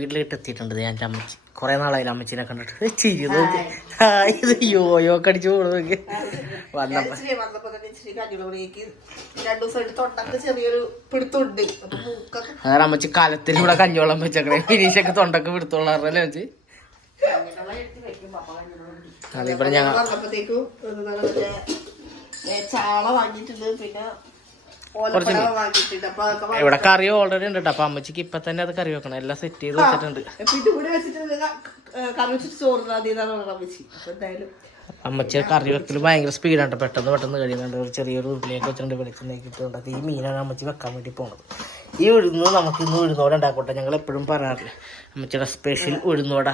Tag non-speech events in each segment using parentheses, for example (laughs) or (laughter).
വീട്ടിലിട്ട് എത്തിയിട്ടുണ്ട് ഞാൻ എന്റെ അമ്മച്ചി. കുറെ നാളായി അമ്മച്ചിനെ കണ്ടിട്ട്. ചിരി നോക്കി ഇത് യോയോ കടിച്ചു പോകുന്നതൊക്കെ വന്നപ്പോ. അതാണ് അമ്മച്ചി കാലത്തിൽ ഇവിടെ കഞ്ഞോളം വെച്ചേക്കണേ. ഫിനീഷൊക്കെ തൊണ്ടൊക്കെ വിടുത്തോളാറല്ലേ അമ്മച്ചി? അതിവിടെ ഞങ്ങൾ ചാള വാങ്ങിയിട്ടുണ്ട്. പിന്നെ ഇവിടെ കറി ഓൾറെഡി ഉണ്ട് കേട്ടോ അപ്പൊ അമ്മച്ചിക്ക് ഇപ്പൊ തന്നെ അത് കറി വെക്കണം. എല്ലാം സെറ്റ് ചെയ്ത് വെച്ചിട്ടുണ്ട്. അമ്മച്ചി. കറി വെക്കൽ ഭയങ്കര സ്പീഡാണ് പെട്ടെന്ന് പെട്ടെന്ന് കഴിയുന്നുണ്ട്. ഒരു ചെറിയൊരു ഉരുളിയൊക്കെ വെച്ചിട്ടുണ്ട് വെളിച്ചെണ്ണയൊക്കെ ഇട്ടുകൊണ്ട്. ഈ മീനാണ് അമ്മച്ചി വെക്കാൻ വേണ്ടി പോണത്. ഈ ഉഴുന്ന് നമുക്ക് ഇന്ന് ഉഴുന്നോടെ ഉണ്ടാക്കട്ടെ. ഞങ്ങൾ എപ്പോഴും പറയാറില്ല അമ്മച്ചിയുടെ സ്പെഷ്യൽ ഉഴുന്നോട.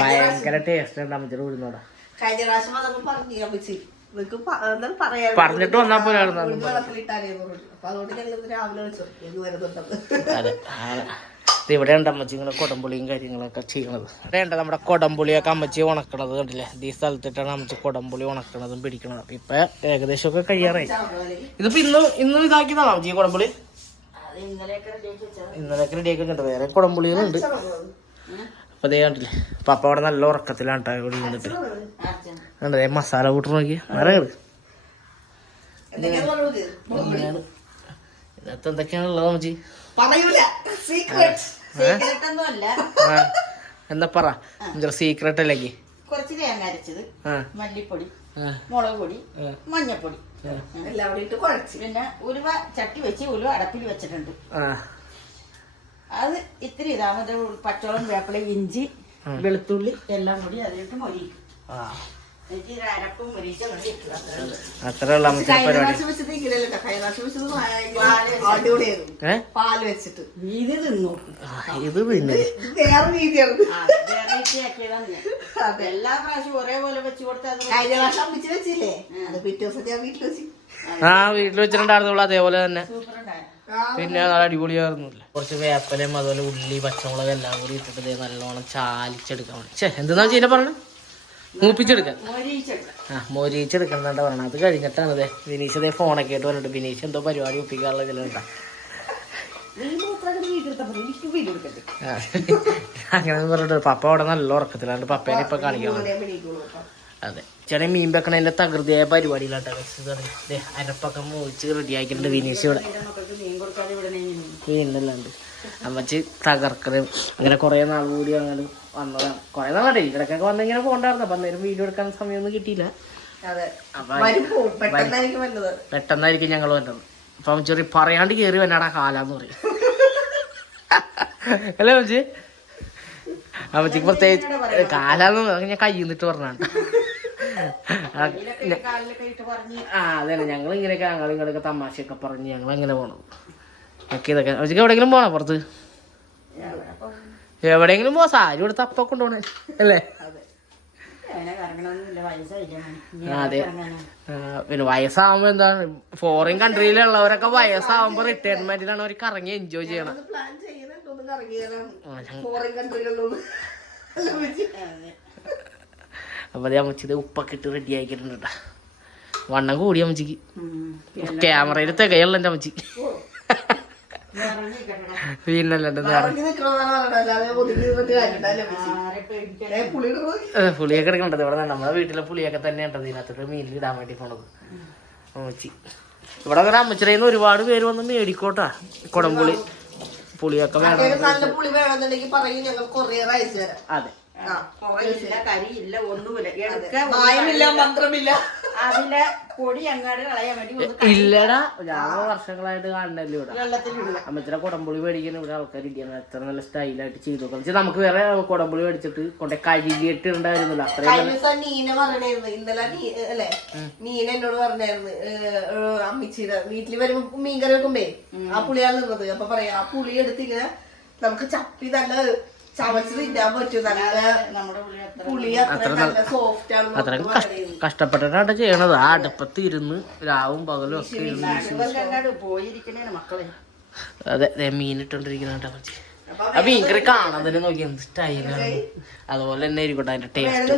ഭയങ്കര ടേസ്റ്റ് ഉണ്ട് അമ്മച്ചിയുടെ ഉഴുന്നോട. കഴിഞ്ഞ പ്രാവശ്യം പറഞ്ഞു അമ്മച്ചി? പറഞ്ഞിട്ട് വന്നാ പോലെ ഇവിടെ ഉണ്ട് അമ്മച്ചി ഇങ്ങനെ കൊടംപുളിയും കാര്യങ്ങളൊക്കെ ചെയ്യണത്. ഇവിടെ ഉണ്ട് നമ്മുടെ കൊടംപുളിയൊക്കെ അമ്മച്ചി ഉണക്കണത് കണ്ടില്ലേ? ഈ സ്ഥലത്തിട്ടാണ് അമ്മച്ചി കൊടംപുളി ഉണക്കണതും പിടിക്കണത്. ഇപ്പൊ ഏകദേശം ഒക്കെ കഴിയാറായി ഇതിപ്പോ ഇന്ന് ഇന്ന് ഇതാക്കിയതാണോ അമ്മച്ചി കൊടംപുളി? ഇന്നലെയൊക്കെ റെഡിയാക്കി വെച്ചിട്ടുണ്ട്. വേറെ കുടംപുളികളുണ്ട്. അപ്പൊ അതേ കണ്ടില്ലേ? പപ്പ അവിടെ നല്ല ഉറക്കത്തിലാണ് കേട്ടോ ഇവിടെ നിന്നിട്ട്. കണ്ടതേ മസാല കൂട്ടർ നോക്കി പറഞ്ഞത്? ഇതിനകത്ത് എന്തൊക്കെയാണ് ഉള്ളത് ആ എന്താ പറ? സീക്രട്ട് അല്ലെങ്കിൽ കുറച്ച് തേങ്ങ അരച്ചത്. മല്ലിപ്പൊടി മുളക് പൊടി മഞ്ഞപ്പൊടി. എല്ലാം കൂടി ഇട്ട് കുഴച്ച്. പിന്നെ ഉലുവ ചട്ടി വെച്ച് ഉലുവ അടപ്പിൽ വെച്ചിട്ടുണ്ട്. അത് ഇത്തിരി ഇതാകുമ്പോൾ പച്ചവളം വേപ്പില ഇഞ്ചി വെളുത്തുള്ളി എല്ലാം കൂടി അതിലിട്ട് മൊരിക്കും. അത്രേ ഉള്ളൂ. ഇത് തിന്നു. ആ, ഇത് പിന്നെ. എല്ലാ പ്രാവശ്യം ഒരേപോലെ വെച്ച് കൊടുത്താൽ കഴിഞ്ഞ പ്രാവശ്യം വെച്ചില്ലേ? അത് പിറ്റേ ദിവസം ഞാൻ വീട്ടിൽ വെച്ച്. ആ വീട്ടിൽ വെച്ചിട്ടുണ്ടായിരുന്നുള്ളൂ അതേപോലെ തന്നെ. സൂപ്പർ പിന്നെ നല്ല അടിപൊളിയായിരുന്നില്ല. കുറച്ച് വേപ്പലയും അതുപോലെ ഉള്ളി പച്ചമുളക് എല്ലാം കൂടി ഇട്ടിട്ട് ദേ നല്ലോണം ചാലിച്ചെടുക്കാൻ ഛേ എന്തെന്നാ ചെയ്യുന്ന പറഞ്ഞത് മൂപ്പിച്ചെടുക്കാൻ. ആ മൊരീച്ചെടുക്കുന്നുണ്ടാ പറഞ്ഞത് അത് കഴിഞ്ഞിട്ടാണ് അതെ ബിനീഷ് ദേ ഫോണൊക്കെ ആയിട്ട് പറഞ്ഞിട്ട് ബിനീഷ് എന്തോ പരിപാടി ഒപ്പിക്കാനുള്ള ഇതിലുണ്ടാ അങ്ങനെ പറഞ്ഞിട്ട് പപ്പ അവിടെ നല്ല ഉറക്കത്തിലാണ് പപ്പേനെ ഇപ്പൊ കാണിക്കണം അതെ. ചേട്ടൻ മീൻ വെക്കണതിന്റെ തകൃതിയായ പരിപാടിയിലാട്ടോ. അരപ്പൊക്കെ മൂച്ച് റെഡിയാക്കിയിട്ടുണ്ട് വിനീഷ് ഇവിടെ. വീണ്ടല്ലാണ്ട് അമ്മച്ചി തകർക്കൽ. അങ്ങനെ കുറെ നാൾ കൂടി അങ്ങനെ വന്നതാണ് കുറെ നാളാട്ടെ ഇവിടേക്കൊക്കെ വന്ന് ഇങ്ങനെ പോണ്ടായിരുന്നു. അപ്പൊ അന്നേരം വീഡിയോ എടുക്കാൻ സമയമൊന്നും കിട്ടിയില്ല. പെട്ടെന്നായിരിക്കും ഞങ്ങൾ വന്നത്. അപ്പൊ അമ്മച്ചി പറയാണ്ട് കേറി വന്നാടാ കാലാന്ന് പറയും. (laughs) അല്ലേ അമ്മച്ചി? അമ്മച്ചിക്ക് പ്രത്യേകിച്ച് കാലാന്ന് ഞാൻ കൈ നിന്നിട്ട് പറഞ്ഞാണ് (laughs) ആ അതെ ഞങ്ങൾ ഇങ്ങനെയൊക്കെ ഞങ്ങൾ ഇങ്ങനെയൊക്കെ തമാശയൊക്കെ പറഞ്ഞ് ഞങ്ങൾ അങ്ങനെ പോണത്. ഒക്കെ ഇതൊക്കെ. എവിടെയെങ്കിലും പോണോ പുറത്ത്? എവിടെയെങ്കിലും പോ സാരി കൊടുത്ത് അപ്പൊ കൊണ്ടുപോണേ. അല്ലേ? അതെ. പിന്നെ വയസ്സാവുമ്പോ എന്താണ്? ഫോറിൻ കൺട്രിയിലുള്ളവരൊക്കെ വയസ്സാവുമ്പോ റിട്ടയർമെന്റിലാണ് അവർ കറങ്ങി എൻജോയ് ചെയ്യണം. ഫോറിൻ കൺട്രികളിലൊന്നും അമ്മച്ചി? അതെ. അമ്മച്ചിത് ഉപ്പൊക്കെ ഇട്ട് റെഡി ആക്കിയിട്ടുണ്ട് കേട്ടോ വണ്ണം കൂടി അമ്മച്ചിക്ക്. ക്യാമറയിൽ തികയുള്ള എന്റെ അമ്മച്ചി. കൂടെ പുളിയൊക്കെ എടുക്കണ്ടത് ഇവിടെ നമ്മുടെ വീട്ടിലെ പുളിയൊക്കെ തന്നെ ഉണ്ടത് ഇതിനകത്തോട്ട് മീനിൽ ഇടാൻ വേണ്ടി പോണത്. അമ്മച്ചി. ഇവിടെ അങ്ങനെ അമ്മച്ചിടയിൽ നിന്ന് ഒരുപാട് പേര് വന്ന് മേടിക്കോട്ടാ. കുടംപുളി. പുളിയൊക്കെ വേണം അതെ. ആ പുറകില്ല കരിയില്ല ഒന്നുമില്ല. എടുക്ക മായമില്ല മന്ത്രമില്ല. അതിന്റെ പൊടി അങ്ങാട് കളയാൻ വേണ്ടി ഇല്ലടാ ഞാൻ വർഷങ്ങളായിട്ട് കാണണല്ലോ ഇവിടെ. അമ്മച്ചിടെ കുടംപുളി മേടിക്കുന്ന ഇവിടെ ആൾക്കാർ ഇരിക്കുന്നത് എത്ര നല്ല സ്റ്റൈലായിട്ട് ചെയ്തു പക്ഷെ നമുക്ക് വേറെ കുടംപുളി മേടിച്ചിട്ട് കൊണ്ടേ കഴുകിയിട്ട് ഉണ്ടായിരുന്നില്ല അത്ര നീന പറഞ്ഞായിരുന്നു. ഇന്നലെ നീ അല്ലെ? നീന എന്നോട് പറഞ്ഞായിരുന്നു. അമ്മച്ചിയുടെ വീട്ടിൽ വരുമ്പോ മീൻകറി വെക്കുമ്പേ ആ പുളിയാണ് നിന്നത് അപ്പൊ പറയാ ആ പുളി എടുത്തിങ്ങനെ നമുക്ക് ചപ്പി നല്ല ചവച്ച് തിന്നാൻ പറ്റും. നല്ല നമ്മുടെ പുള്ളി അത്ര പുളി അത്ര നല്ല സോഫ്റ്റ് ആണ് കഷ്ടപ്പെട്ടിട്ടാണ് ചെയ്യണത്. ആ അടുപ്പത്ത് ഇരുന്ന് രാവും പകലും ഒക്കെ ഇരുന്ന് പോയിരിക്കണേ മക്കളെ. അതെ ദേ മീൻ ഇട്ടോണ്ടിരിക്കുന്നുണ്ട് അമ്മച്ചി ആ മീൻകറി കാണാൻ നോക്കി എന്ത് സ്റ്റൈലാണ്. അതുപോലെ തന്നെ ആയിരിക്കട്ടെ അതിന്റെ ടേസ്റ്റ്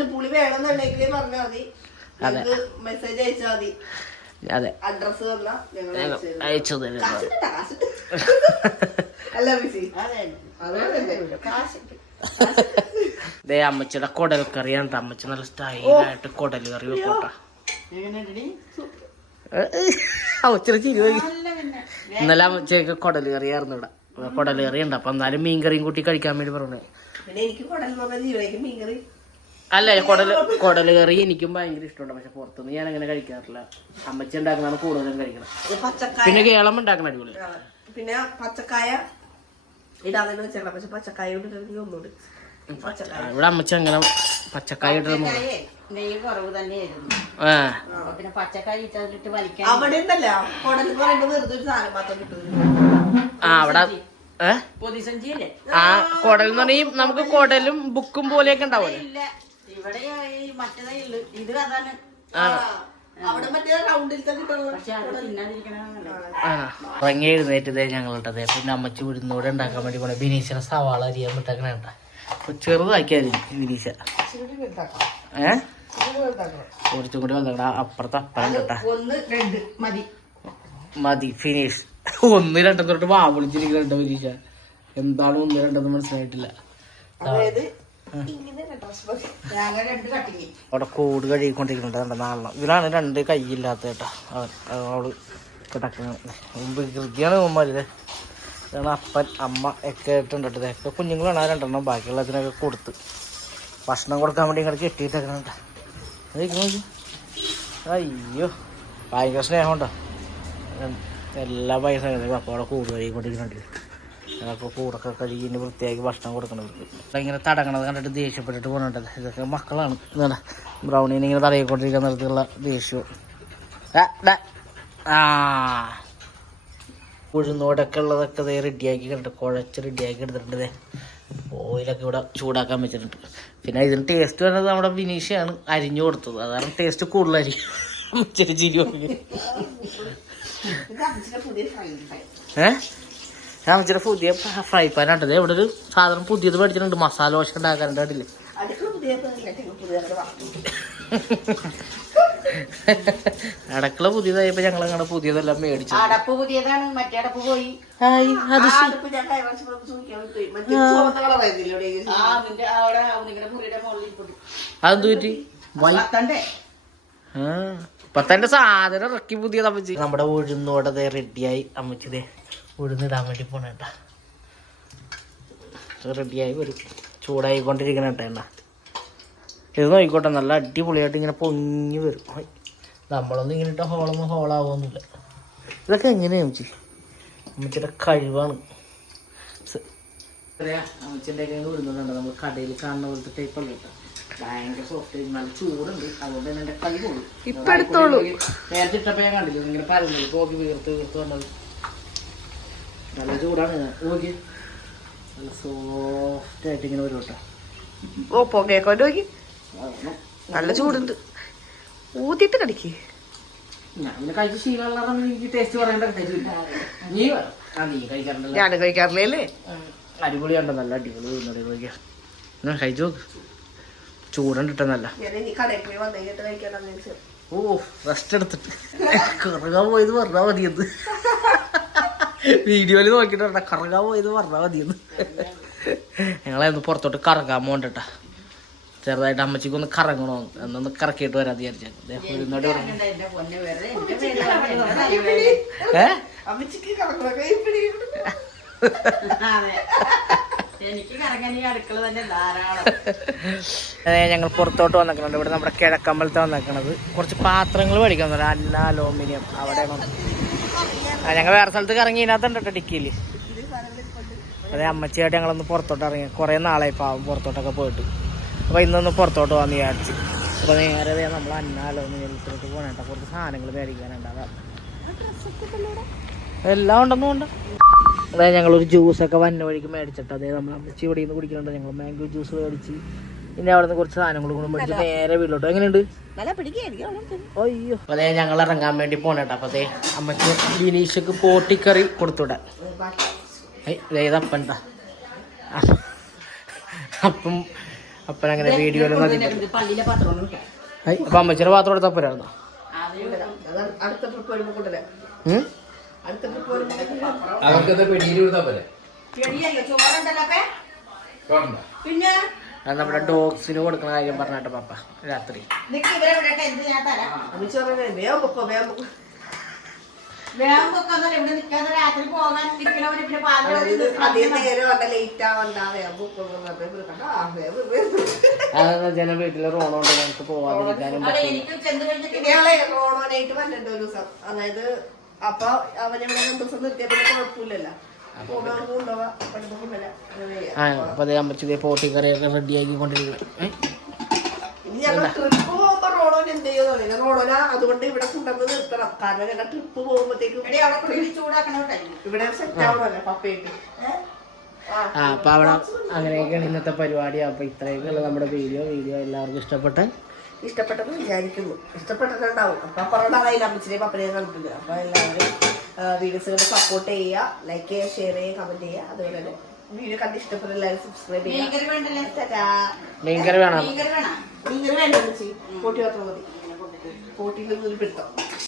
അതെ. മതി മെസ്സേജ് അയച്ചാൽ മതി. അതെ. അഡ്രസ് അയച്ചു തരുന്നത് (laughs) അല്ല ദേ അമ്മച്ചിയുടെ കുടൽ കറിയാണ്. അമ്മച്ചി നല്ല സ്റ്റൈലായിട്ട് കുടൽ കറി വെക്കോട്ട? അമ്മച്ചിയുടെ ചിരി ഇന്നലെ അമ്മച്ചക്ക് കുടൽ കറിയായിരുന്നു ഇവിടെ. കുടൽ കറി ഉണ്ട്. അപ്പൊ എന്നാലും മീൻ കറിയും കൂട്ടി കഴിക്കാൻ വേണ്ടി പറഞ്ഞു. അല്ല കുടൽ കുടൽ കറി എനിക്കും ഭയങ്കര ഇഷ്ടമുണ്ട്. പക്ഷെ പുറത്തുനിന്ന് ഞാൻ അങ്ങനെ കഴിക്കാറില്ല. അമ്മച്ചി ഉണ്ടാക്കുന്നതാണ് കൂടുതലും കഴിക്കണം പിന്നെ കേളം ഉണ്ടാക്കണ അടിപൊളി. പിന്നെ പച്ചക്കായ വെച്ചേക്കണം പക്ഷെ പച്ചക്കായ ഒന്നുകൂടി ഇവിടെ അമ്മച്ച അങ്ങനെ പച്ചക്കായ പച്ചക്കായേ നെയ്യ് കുറവ് തന്നെയായിരുന്നു. ആ. അപ്പൊ പിന്നെ പച്ചക്കായ ഇട്ടിട്ട് വലിക്കാൻ അവിടെ ഉണ്ടല്ല. കുടൽ എന്ന് പറയുമ്പോ വെറുതെ ഒരു സാധനം മാത്രം കിട്ടും. ആ അവിടെ ഏ? പൊതിസഞ്ചിയല്ലേ? ആ കുടൽ എന്ന് പറഞ്ഞാൽ നമുക്ക് കുടലും ബുക്കും പോലെയൊക്കെ ഉണ്ടാവില്ല ഇവിടെ മറ്റേതേ ഉള്ളു. ഇത് അതാണ്. ഇറങ്ങി എഴുന്നേറ്റത് ഞങ്ങളുടെ പിന്നെ അമ്മച്ചി വിടുന്നോടെ ഉണ്ടാക്കാൻ വേണ്ടി പോണേ. ബിനീശിനെ സവാള അരിയാൻ വിട്ടേക്കണ ഉണ്ടാ അപ്പൊ ചെറുതാക്കിയാലും ബിനീശ ഏ? കുറച്ചും കൂടി വന്നേക്കണ അപ്പുറത്ത് അപ്പുറം കേട്ടാ. മതി. മതി ഫിനിഷ്. ഒന്ന് രണ്ടും തൊട്ട് വാ വിളിച്ചിരിക്കുന്നുണ്ട് ബിനീശ എന്താണ് ഒന്ന് രണ്ടെന്ന് മനസ്സിലായിട്ടില്ല. അതായത് അവിടെ കൂട് കഴുകിക്കൊണ്ടിരിക്കുന്നുണ്ട് നാളെ ഇതിലാണ് രണ്ട് കൈയില്ലാത്ത കേട്ടോ. അവൻ അവൾ കിടക്കുന്നത് വികൃതിയാണ് ഉമ്മരുത് ഇതാണ് അപ്പൻ അമ്മ ഒക്കെ ആയിട്ടുണ്ട് കേട്ടോ. ഇതൊക്കെ കുഞ്ഞുങ്ങളാണ് ആ രണ്ടെണ്ണം. ബാക്കിയുള്ളതിനൊക്കെ കൊടുത്ത് ഭക്ഷണം കൊടുക്കാൻ വേണ്ടി ഇങ്ങോട്ട് കെട്ടിയിട്ടേക്കണ അയ്യോ ഭയങ്കര സ്നേഹമുണ്ടോ? എല്ലാ പൈസ അപ്പോൾ അവിടെ കൂട് കഴുകിക്കൊണ്ടിരിക്കുന്നുണ്ട്. അതൊക്കെ കൂടൊക്കെ കഴുകി വൃത്തിയാക്കി ഭക്ഷണം കൊടുക്കണവർക്ക് ഇങ്ങനെ തടങ്ങണത് കണ്ടിട്ട് ദേഷ്യപ്പെട്ടിട്ട് പോകണുണ്ടത് ഇതൊക്കെ മക്കളാണ്. ഇതാണ് ബ്രൗണീനെ ഇങ്ങനെ തടയിക്കൊണ്ടിരിക്കുന്ന നിരത്തിലുള്ള ദേഷ്യവും ആ. ഉഴുന്നോടൊക്കെ ഉള്ളതൊക്കെ ഇതേ റെഡിയാക്കി കണ്ടിട്ട് കുഴച്ച് റെഡിയാക്കി എടുത്തിട്ടുണ്ട് ഓയിലൊക്കെ ഇവിടെ ചൂടാക്കാൻ വെച്ചിട്ടുണ്ട്. പിന്നെ ഇതിന് ടേസ്റ്റ് വരുന്നത് നമ്മുടെ വിനീഷയാണ് അരിഞ്ഞു കൊടുത്തത്. അതാണ് ടേസ്റ്റ് കൂടുതലായിരിക്കും ചിരി ഏഹ് ഞാൻ ഇച്ചിരി പുതിയ ഫ്രൈ പാൻ ആട്ടത് ഇവിടെ ഒരു സാധനം പുതിയത് മേടിച്ചിട്ടുണ്ട്. മസാല ദോശ ഉണ്ടാക്കാറുണ്ട് കണ്ടില്ലേ അടുക്കള പുതിയ പുതിയ അടക്കള പുതിയതായപ്പോ ഞങ്ങൾ അങ്ങനെ പുതിയതെല്ലാം മേടിച്ചു അടപ്പ് പുതിയതാണ്. മറ്റേ അടപ്പ് പോയി. ഹായ് അത് അതെന്തു പറ്റി? വൈ പത്തണ്ടേ ആ, ഇപ്പൊ തന്റെ സാധനം ഇറക്കി പുതിയത് അമ്മച്ചി. നമ്മുടെ ഉഴുന്നോടെ റെഡിയായി അമ്മച്ചിതേ ഉഴുന്നിടാൻ വേണ്ടി പോണ റെഡിയായി വരും. ചൂടായിക്കൊണ്ടിരിക്കണ കേട്ടോ എണ്ണ ഇത് നോക്കിക്കോട്ടെ നല്ല അടിപൊളിയായിട്ട് ഇങ്ങനെ പൊങ്ങി വരും. നമ്മളൊന്നും ഇങ്ങനെ ഇട്ട ഹോളൊന്നും ഹോളാവൊന്നുമില്ല ഇതൊക്കെ എങ്ങനെയാ അമ്മച്ചി? അമ്മച്ചിയുടെ കഴിവാണ്. അമ്മച്ചിന്റെ അമ്മച്ചിന്റെ വിടുന്നുണ്ട് നമ്മൾ കടയിൽ കാണുന്ന പോലത്തെ ടൈപ്പ് അല്ല കേട്ടോ ഭയങ്കര സോഫ്റ്റ് നല്ല ചൂടുണ്ട്. അതുകൊണ്ട് തന്നെ എന്റെ കൈ പോകും ഇപ്പൊ എടുത്തോളൂ. നേരത്തെ ഇട്ടപ്പോ ഞാൻ കണ്ടില്ല? ഇങ്ങനെ പറയുന്നത് പോക്കി വീർത്ത് വീർത്ത് വന്നത്. നല്ല ചൂടാണ് ഞാൻ നോക്കി നല്ല സോഫ്റ്റ് ആയിട്ട് ഇങ്ങനെ വരും കേട്ടോ. ഓ പൊകയൊക്കെ നോക്കി. അതാണ്. നല്ല ചൂടുണ്ട്. ഊതിട്ട് കടിക്ക്. ഞാൻ കഴിക്കാറില്ലേ അടിപൊളിയുണ്ടോ. നല്ല അടിപൊളി കഴിച്ചു നോക്ക്. ചൂടുണ്ടിട്ട കിട്ടുന്നല്ല ഓ റെസ്റ്റ് എടുത്തിട്ട്. കറങ്ങാൻ പോയത് പറഞ്ഞാ മതിയെന്ന്. വീഡിയോയിൽ നോക്കിട്ട് പറഞ്ഞ കറങ്ങാൻ പോയത് പറഞ്ഞാ മതിയെന്ന്. ഞങ്ങളെ പുറത്തോട്ട് കറങ്ങാൻ പോകണ്ടട്ടാ. ചെറുതായിട്ട് അമ്മച്ചിക്ക് ഒന്ന് കറങ്ങണോ. എന്നൊന്ന് കറക്കിയിട്ട് വരാൻ വിചാരിച്ചു. ഏ? (laughs) അതെ ഞങ്ങൾ പുറത്തോട്ട് വന്നിരിക്കുന്നുണ്ട് ഇവിടെ നമ്മുടെ കിഴക്കമ്പലത്ത് വന്നിരിക്കുന്നത് കുറച്ച് പാത്രങ്ങൾ മേടിക്കാൻ തന്നെ അലോമിനിയം. അലൂമിനിയം അവിടെയാണ് ആ ഞങ്ങൾ വേറെ സ്ഥലത്ത് ഇറങ്ങി. ഇതിനകത്തുണ്ട് കേട്ടോ അതെ അമ്മച്ചിയായിട്ട് ഞങ്ങളൊന്ന് പുറത്തോട്ട് ഇറങ്ങി. കുറേ നാളായി പാവം പുറത്തോട്ടൊക്കെ പോയിട്ട്. അപ്പോൾ ഇന്നൊന്ന് പുറത്തോട്ട് പോകാൻ വിചാരിച്ചു. അപ്പോൾ നേരെ നമ്മൾ അന്ന അലൂമിനിയത്തിലോട്ട് പോകണേട്ടോ കുറച്ച് സാധനങ്ങൾ മേടിക്കാനുണ്ട്. എല്ലാം ഉണ്ടെന്നും ഉണ്ട്? അതായത് ഞങ്ങളൊരു ജ്യൂസൊക്കെ വന്ന വഴിക്ക് മേടിച്ചിട്ട് അതായത് നമ്മൾ അമ്മച്ചി ഇവിടെ നിന്ന് കുടിക്കുന്നുണ്ട് ഞങ്ങൾ മാംഗോ ജ്യൂസ് മേടിച്ച്. പിന്നെ അവിടെ നിന്ന് കുറച്ച് സാധനങ്ങൾ കൂടെ മേടിച്ച് നേരെ വീട്ടിലോട്ട്. എങ്ങനെയുണ്ട്? അയ്യോ. അതെ ഞങ്ങൾ ഇറങ്ങാൻ വേണ്ടി പോണേട്ടോ അപ്പൊ അതെ അമ്മയ്ക്ക് ബിനീഷക്ക് പോട്ടിക്കറി കൊടുത്തുവിടാൻ. ഇതപ്പൻ അപ്പം അപ്പൻ അങ്ങനെ വീഡിയോയിൽ അപ്പൊ അമ്മച്ചിയുടെ പാത്രം എടുത്താൽ പോരായിരുന്നോ? അടുത്ത ട്രിപ്പ് കൊണ്ടുവരാം. അവർക്കത് പെട്ടിയിൽ കൊടുത്താൽ പോലെ പിന്നെ? നമ്മുടെ ഡോഗ്സിന് കൊടുക്കുന്ന കാര്യം പറഞ്ഞിട്ട് പാപ്പ രാത്രി. അതെന്ന് വെച്ചാൽ വീട്ടിൽ റോണുണ്ട് നമുക്ക് പോവാതിരിക്കാനും റോണോനായിട്ട് വന്നിട്ടുണ്ട് ഒരു ദിവസം. അതായത് അപ്പൊ അവനിവിടെ രണ്ടു ദിവസം നിർത്തിയ പിന്നെ കുഴപ്പമില്ലല്ലോ. അപ്പൊ അതേ അമ്മച്ചി പോട്ടി കറിയൊക്കെ റെഡി ആക്കി അതുകൊണ്ട് ഇവിടെ കൊണ്ടുവന്ന് നിർത്തണം. കാരണം ഞങ്ങൾ ട്രിപ്പ് പോകുമ്പോഴത്തേക്കും എടി അവിടെ കുടി ചൂടാക്കണ ഇവിടെ സെറ്റ് ആവണല്ലേ പപ്പയായിട്ട്. ആ. അപ്പൊ അവിടെ അങ്ങനെയൊക്കെയാണ് ഇന്നത്തെ പരിപാടി. അപ്പൊ ഇത്രയൊക്കെയുള്ള നമ്മുടെ വീഡിയോ വീഡിയോ എല്ലാവർക്കും ഇഷ്ടപ്പെട്ടാൽ ഇഷ്ടപ്പെട്ടെന്ന് വിചാരിക്കുന്നു. ഇഷ്ടപ്പെട്ടിട്ടുണ്ടാവും അപ്പൊ കുറെ നാളായി അമ്മച്ചിനെയും പപ്പനെയും കണ്ടിട്ടുണ്ട് അപ്പൊ എല്ലാവരും വീഡിയോസുകൾ സപ്പോർട്ട് ചെയ്യുക ലൈക്ക് ചെയ്യുക ഷെയർ ചെയ്യുക കമന്റ് ചെയ്യുക. അതുപോലെ തന്നെ വീഡിയോ കണ്ട് ഇഷ്ടപ്പെട്ട എല്ലാവരും സബ്സ്ക്രൈബ് ചെയ്യുക. മീൻകറി വേണം. വേണ്ട ചേച്ചി പോട്ടി മാത്രം മതി. പോട്ടിയിൽ നിന്ന് പിടുത്തം.